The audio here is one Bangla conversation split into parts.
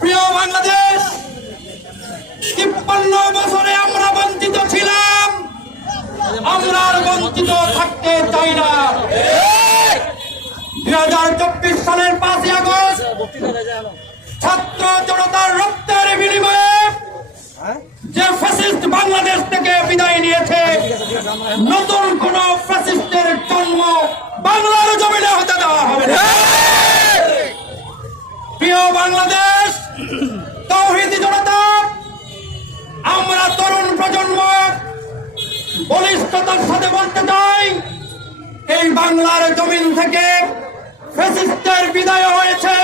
প্রিয় বাংলাদেশ, তিপ্পান্ন বছরে আমরা বঞ্চিত ছিলাম। আমরা আর বঞ্চিত থাকতে চাই না। দুই হাজার চব্বিশ সালের পাঁচই আগস্ট, ছাত্র জনতার রক্তের বিনিময়ে যে ফ্যাসিস্ট বাংলাদেশ থেকে বিদায় নিয়েছে, নতুন কোন ফ্যাসিস্টের জন্ম বাংলার জমিনে হতে দেওয়া হবে প্রিয় বাংলাদেশ তৌহিদি জনতা, আমরা তরুণ প্রজন্ম, বলিষ্ঠতার সাথে বলতে চাই, এই বাংলার জমিন থেকে ফ্যাসিস্টের বিদায় হয়েছে।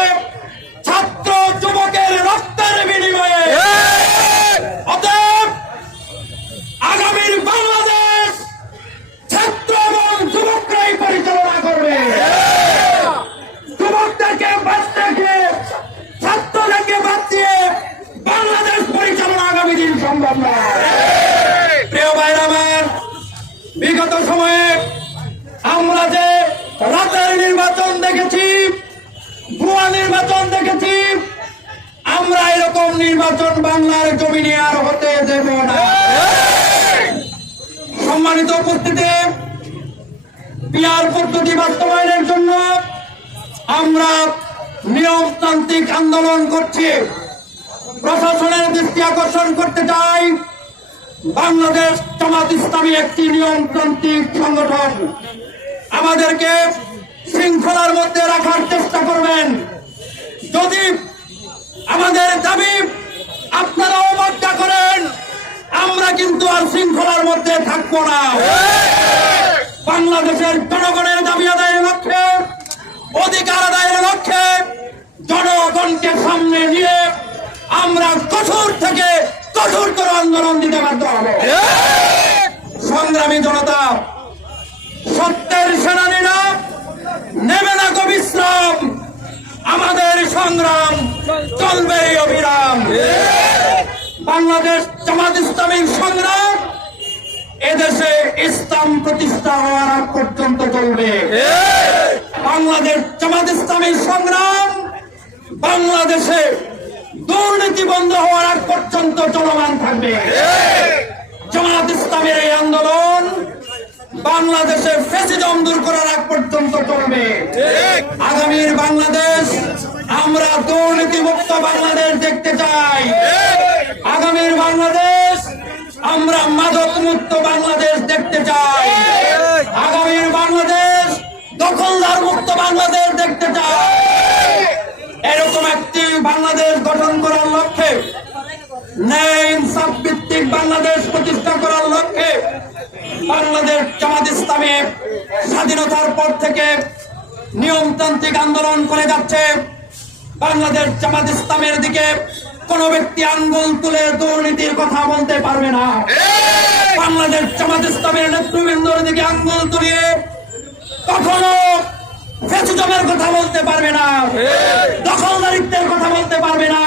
বিগত সময়ে আমরা যে রাতের নির্বাচন দেখেছি, ভুয়া নির্বাচন দেখেছি, আমরা এরকম নির্বাচন বাংলার জমিনে আর হতে দেব না। সম্মানিত উপস্থিতি পিয়ার পদ্ধতি বাস্তবায়নের জন্য আমরা নিয়মতান্ত্রিক আন্দোলন করছি। প্রশাসনের দৃষ্টি আকর্ষণ করতে চাই। বাংলাদেশ জামাত ইসলামী একটি নিয়মতান্ত্রিক সংগঠন। আমাদেরকে শৃঙ্খলার মধ্যে রাখার চেষ্টা করবেন। যদি আমাদের দাবি আপনারা অবজ্ঞা করেন, আমরা কিন্তু আর শৃঙ্খলার মধ্যে থাকব না। বাংলাদেশের জনগণের দাবি আদায়ের লক্ষ্যে, অধিকার আদায়ের লক্ষ্যে জনগণকে সামনে নিয়ে আমরা কঠোর থেকে আন্দোলন দিতে বাধ্য হবে। সংগ্রামী জনতা, সত্যের সেনানীরা নেবে না বিশ্রাম। আমাদের সংগ্রাম চলবে অবিরাম বাংলাদেশ জামাত ইসলামীর সংগ্রাম এদেশে ইসলাম প্রতিষ্ঠা হওয়ার আগ পর্যন্ত চলবে। বাংলাদেশ জামাত ইসলামীর সংগ্রাম বাংলাদেশে দুর্নীতি বন্ধ হওয়ার আগ পর্যন্ত চলমান থাকবে। জামাত ইসলামের এই আন্দোলন বাংলাদেশের ফেসিজম দূর করার আগ পর্যন্ত চলবে। আগামীর বাংলাদেশ আমরা দুর্নীতি মুক্ত বাংলাদেশ দেখতে চাই। আগামীর বাংলাদেশ আমরা মাদক মুক্ত বাংলাদেশ দেখতে চাই। আগামীর বাংলাদেশ দখলদার মুক্ত বাংলাদেশ দেখতে চাই। বাংলাদেশ গঠন করার লক্ষ্যে, ন্যায় বাংলাদেশ প্রতিষ্ঠা করার লক্ষ্যে, বাংলাদেশ জামাত ইসলামী স্বাধীনতার পর থেকে নিয়মতান্ত্রিক আন্দোলন করে যাচ্ছে। বাংলাদেশ জামাত ইসলামের দিকে কোন ব্যক্তি আঙ্গুল তুলে দুর্নীতির কথা বলতে পারবে না। বাংলাদেশ জামাত ইসলামের নেতৃবৃন্দর দিকে আঙ্গুল তুলিয়ে কখনো ফেসিজমের কথা বলতে পারবে না। দখলদারিত্বের কথা বলতে পারবে না।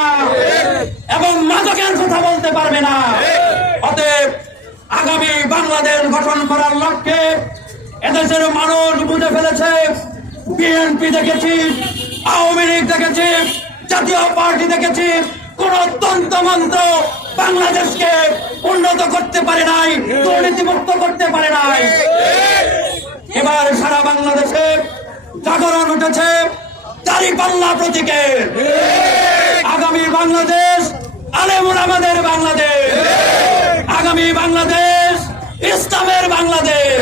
এবং মাদকের কথা বলতে পারবে না। অতএব আগামী বাংলাদেশ গঠন করার লক্ষ্যে এদেশের মানুষ বুঝে ফেলেছে বিএনপি দেখেছি আওয়ামী লীগ দেখেছি জাতীয় পার্টি দেখেছি কোন তন্ত্রমন্ত্র বাংলাদেশকে উন্নত করতে পারে নাই দুর্নীতিমুক্ত করতে পারে নাই। এবার সারা বাংলাদেশে জাগরণ উঠেছে দাঁড়িপাল্লা প্রতীকে। আগামী বাংলাদেশ আলেমুর আমাদের বাংলাদেশ। আগামী বাংলাদেশ, ইসলামের বাংলাদেশ।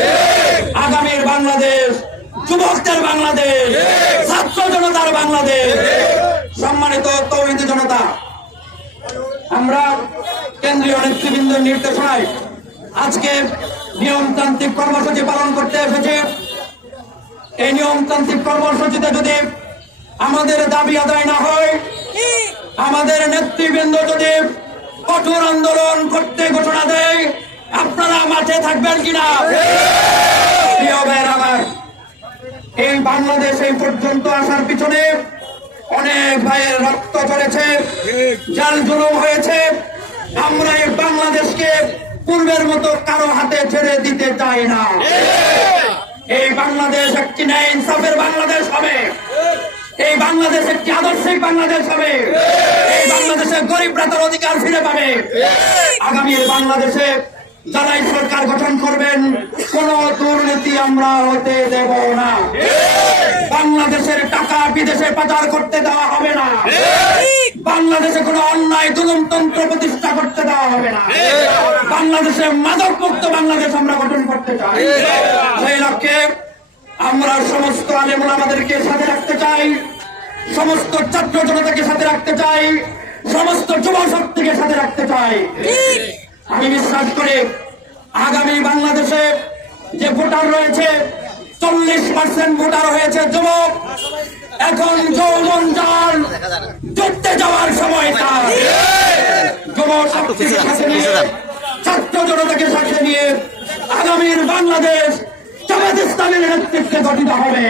আগামীর বাংলাদেশ, যুবকদের বাংলাদেশ। ছাত্র জনতার বাংলাদেশ। সম্মানিত তৌহিদ জনতা, আমরা কেন্দ্রীয় নেতৃবৃন্দের নির্দেশনায় আজকে নিয়মতান্ত্রিক কর্মসূচি পালন করতে এসেছি। এই নিয়মতান্ত্রিক কর্মসূচিতে যদি আমাদের দাবি আদায় না হয়, আমাদের নেতৃবৃন্দ যদি কঠোর আন্দোলন করতে ঘোষণা দেয়, আপনারা মাঠে থাকবেন কিনা? এই বাংলাদেশ এই পর্যন্ত আসার পিছনে অনেক ভাইয়ের রক্ত ঝরেছে, জাল জুলুম হয়েছে। আমরা এই বাংলাদেশকে পূর্বের মতো কারও হাতে ছেড়ে দিতে চাই না। এই বাংলাদেশ একটি ন্যায় ইনসাফের বাংলাদেশ হবে। এই বাংলাদেশ একটি আদর্শিক বাংলাদেশ হবে। এই বাংলাদেশ বাংলাদেশে গরিবরা তার অধিকার ফিরে পাবে। আগামীর বাংলাদেশে যারাই সরকার গঠন করবেন, কোন দুর্নীতি আমরা হতে দেব না। বাংলাদেশের টাকা বিদেশে পাচার করতে দেওয়া হবে না। বাংলাদেশে কোনো অন্যায় দুলমতন্ত্র প্রতিষ্ঠা করতে দেওয়া হবে না। বাংলাদেশে মাদক মুক্ত বাংলাদেশ আমরা গঠন করতে চাই। আমরা সমস্ত আলেমুল আমাদেরকে সাথে রাখতে চাই। সমস্ত ছাত্র জনতাকে সাথে রাখতে চাই। সমস্ত যুব শক্তিকে সাথে রাখতে চাই। আমি বিশ্বাস করি, আগামী বাংলাদেশে যে ভোটার রয়েছে, চল্লিশ পার্সেন্ট ভোটার হয়েছে যুবক। এখন যৌবন যান যুদ্ধে যাওয়ার সময় তার। যুব শক্তিকে সাথে নিয়ে, ছাত্র জনতাকে সাথে নিয়ে আগামীর বাংলাদেশ নেতৃত্বে গঠিত হবে।